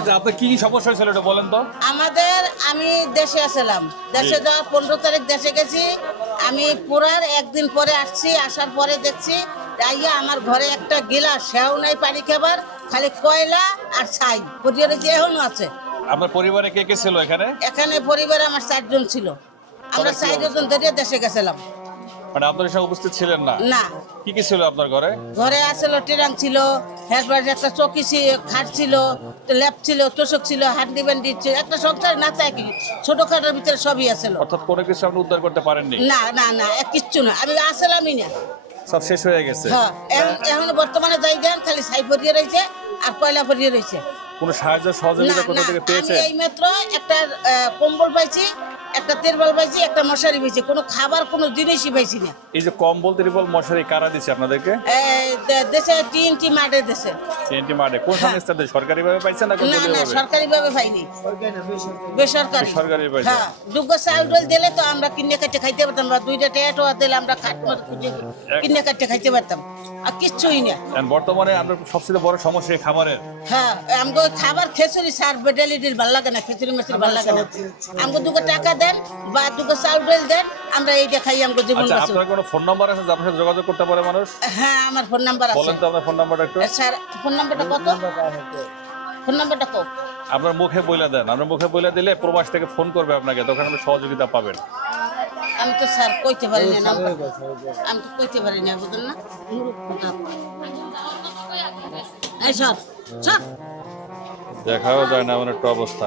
আচ্ছা, আপনার কি সমস্যা হয়েছিল এটা বলেন তো। আমি দেশে আসলাম, দেশে যাওয়ার 15 তারিখ দেশে গেছি। আমি পুরার একদিন পরে আসছি, আসার পরে দেখছি আইয়া আমার ঘরে একটা গিলাস সেও নাই পানি খাবার, খালি কয়লা আর ছাই পরিবারে যে এখনো আছে। আপনার পরিবারে কে কে ছিল এখানে? এখানে পরিবারে আমার 4 জন ছিল। আমরা 4 জন ধরে দেশে গেছিলাম। মানে আপনার এসে উপস্থিত ছিলেন না? না, কি কি ছিল আপনার ঘরে? ঘরে আসলো টিরাং ছিল, এরপর একটা চৌকি ছিল, খাট ছিল, ল্যাপ ছিল, তোষক ছিল, হান্ডি বান্ডি ছিল। একটা সংসার না থাকে ছোটখাটোর ভিতরে সবই আসলো। অর্থাৎ কোনো কিছু আপনি উদ্ধার করতে পারেননি? না না না, কিচ্ছু না, আমি আসলামই না। সব শেষ হয়ে গেছে? হ্যাঁ, এখন বর্তমানে যাই দেন খালি ছাই পরিয়ে রয়েছে আর কয়লা পরিয়ে রয়েছে। কোনো সাহায্য না সহযোগিতা কোথা না, থেকে আমি পেয়েছেন? এই মাত্র একটা কম্বল পাইছি, একটা তেরবল পাইছি, একটা মশারি পাইছি, কোনো খাবার কোনো জিনিসই পাইছি না। এই যে কম্বল ত্রিপল মশারি কারা দিচ্ছে আপনাদেরকে? দেশে টিএনটি মাঠে দেশে। টিএনটি মাঠে কোন হ্যাঁ। সংস্থা থেকে সরকারি ভাবে পাইছেন না না কোন না, ভাবে? সরকারি ভাবে পাইনি, বেসরকারি। বেসরকারি পাইছেন? হ্যাঁ, দুগ্গা চাউল ডাল দিলে তো আমরা কিনে কাটতে খাইতে পারতাম, বা 2টা টেটো দিলে আমরা কিনে কাটতে খাইতে পারতাম, আর কিচ্ছুই না। And বর্তমানে আমরা সবচেয়ে বড় সমস্যা এই খাবারের। হ্যাঁ, আমাকে খাবার খিচুড়ি সার বেডালিটির ভাল লাগে না, খিচুড়ি মিচুড়ি ভাল লাগে না। আমাকে 2 টাকা দেন বা 2 চাউল ডাল দেন, আমরা এইটা খাই, আমাকে জীবন আচ্ছা, বাঁচে। আপনার কোনো ফোন নাম্বার আছে যার সাথে যোগাযোগ করতে পারে মানুষ? হ্যাঁ, আমার ফোন নাম্বার আছে। বলেন তো আপনার ফোন নাম্বারটা একটু। স্যার, ফোন নাম্বারটা কত? ফোন নাম্বারটা কত? আপনার মুখে বইলা দেন, আপনার মুখে বইলা দিলে প্রবাস থেকে ফোন করবে আপনাকে, তখন আপনি সহযোগিতা পাবেন। আমি তো স্যার কইতে পারি না নাম্বার, আমি তো কইতে পারি না, বুঝলেন না? এই স্যার, স্যার দেখাও যায় না এমন একটা অবস্থা।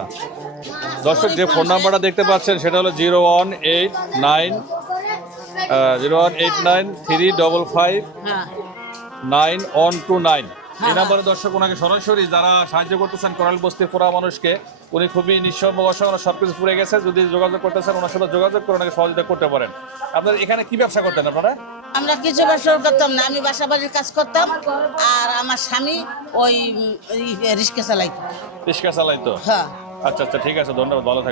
দর্শক, যে ফোন নাম্বারটা দেখতে পাচ্ছেন সেটা হলো 01893559129। এই নাম্বারে দর্শক ওনাকে সরাসরি যারা সাহায্য করতেছেন কোরাল বস্তির পুরা মানুষকে, উনি খুবই নিঃস্ব অসহায়, সবকিছু পুড়ে গেছে। যদি যোগাযোগ করতেছেন ওনার সাথে যোগাযোগ করে ওনাকে সহযোগিতা করতে পারেন। আপনার এখানে কি ব্যবসা করতেন আপনারা? আমরা কিছু ব্যবসা করতাম না, আমি বাসা বাড়ির কাজ করতাম, আর আমার স্বামী ওই রিক্সা চালাইতো। রিক্সা চালাইতো? হ্যাঁ। আচ্ছা আচ্ছা, ঠিক আছে, ধন্যবাদ, ভালো থাকবেন।